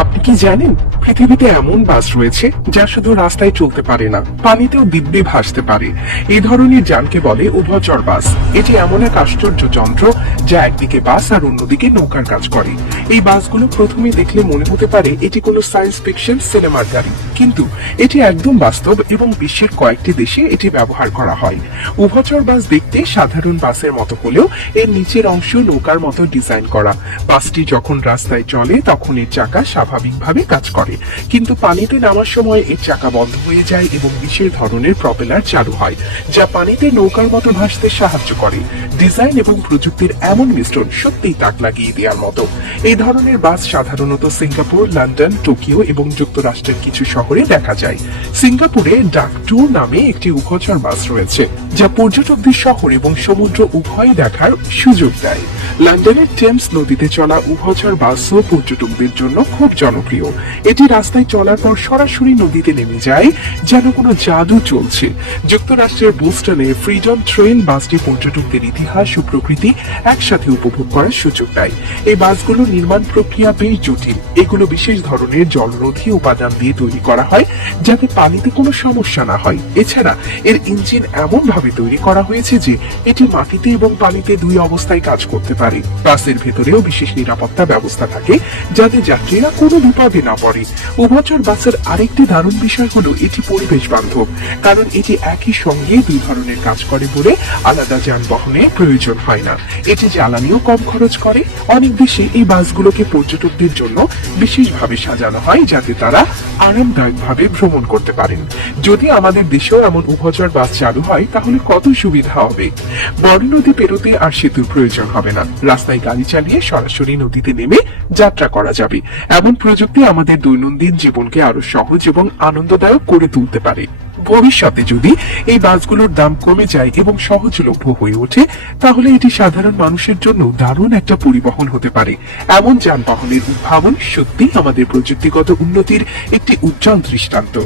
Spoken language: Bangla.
আপনি কি জানেন, পৃথিবীতে এমন বাস রয়েছে যা শুধু রাস্তায় চলতে পারে না, পানিতেও দিব্যি ভাসতে পারে। এই ধরনের যানকে বলে উভচর বাস। এটি এমন এক আশ্চর্য যন্ত্র যা একদিকে বাস আর অন্যদিকে নৌকার কাজ করে। এই বাসগুলো প্রথমে দেখলে মনে হতে পারে এটি কোনো সায়েন্স ফিকশন সিনেমার গাড়ি। কিন্তু এটি একদম বাস্তব এবং বিশ্বের কয়েকটি দেশে এটি ব্যবহার করা হয়। উভচর বাস দেখতে সাধারণ বাসের মতো হলেও এর নিচের অংশ নৌকার মতো ডিজাইন করা। বাসটি যখন রাস্তায় চলে, তখন এর চাকা স্বাভাবিকভাবে কাজ করে। কিন্তু পানিতে নামার সময় এর চাকা বন্ধ হয়ে যায় এবং বিশেষ ধরনের প্রপেলার চালু হয়, যা পানিতে নৌকার মতো ভাসতে সাহায্য করে। ডিজাইন এবং প্রযুক্তির এমন মিশ্রণ সত্যিই তাক লাগিয়ে দেওয়ার মতো। এই ধরনের বাস সাধারণত সিঙ্গাপুর, লন্ডন, টোকিও এবং যুক্তরাষ্ট্রের কিছু শহরে দেখা যায়। সিঙ্গাপুরে ডাক টু নামে একটি উভচর বাস রয়েছে, যা পর্যটকদের শহর এবং সমুদ্র উভয় দেখার সুযোগ দেয়। লন্ডনের টেমস নদীতে চলা উভচর বাসও পর্যটকদের জন্য খুব জনপ্রিয়। এটি রাস্তায় চলার পর সরাসরি নদীতে নেমে যায়, যেন কোনো জাদু চলছে। যুক্তরাষ্ট্রের বোস্টনে ফ্রিডম ট্রেন বাসটি পর্যটকদের ইতিহাস ও প্রকৃতি একসাথে উপভোগ করার সুযোগ দেয়। এই বাসগুলোর নির্মাণ প্রক্রিয়া বেশ জটিল। এগুলো বিশেষ ধরনের জলরোধী উপাদান দিয়ে তৈরি করা হয় যাতে পানিতে কোনো সমস্যা না হয়। এছাড়া এর ইঞ্জিন এমন ভাবে তৈরি করা হয়েছে যে এটি মাটিতে এবং পানিতে দুই অবস্থায় কাজ করতে পারে। বাসের ভেতরেও বিশেষ নিরাপত্তা ব্যবস্থা থাকে যাতে যাত্রীরা কোনো বিপদে না পড়ে। উভচর বাসের আরেকটি দারুণ বিষয় হলো এটি পরিবেশ বান্ধব, কারণ এটি একই সঙ্গে দুই ধরনের কাজ করে বলে আলাদা যানবাহনের প্রয়োজন হয় না। এটি জ্বালানিও কম খরচ করে। অনেক দেশে এই বাসগুলোকে পর্যটকদের জন্য বিশেষভাবে সাজানো হয় যাতে তারা আরামদায়কভাবে ভ্রমণ করতে পারেন। যদি আমাদের দেশেও এমন উভচর বাস চালু হয়, তাহলে কত সুবিধা হবে? বড় নদী পেরোতে আর সেতুর প্রয়োজন হবে না। রাস্তায় গাড়ি চালিয়ে সরাসরি নদীতে নেমে যাত্রা করা যাবে। এমন প্রযুক্তি আমাদের দৈনন্দিন জীবনকে আরও সহজ এবং আনন্দদায়ক করে তুলতে পারে। ভবিষ্যতে যদি এই বাসগুলোর দাম কমে যায় এবং সহজলভ্য হয়ে ওঠে, তাহলে এটি সাধারণ মানুষের জন্য দারুণ একটা পরিবহন হতে পারে। এমন যানবাহনের উদ্ভাবন সত্যি আমাদের প্রযুক্তিগত উন্নতির একটি উজ্জ্বল দৃষ্টান্ত।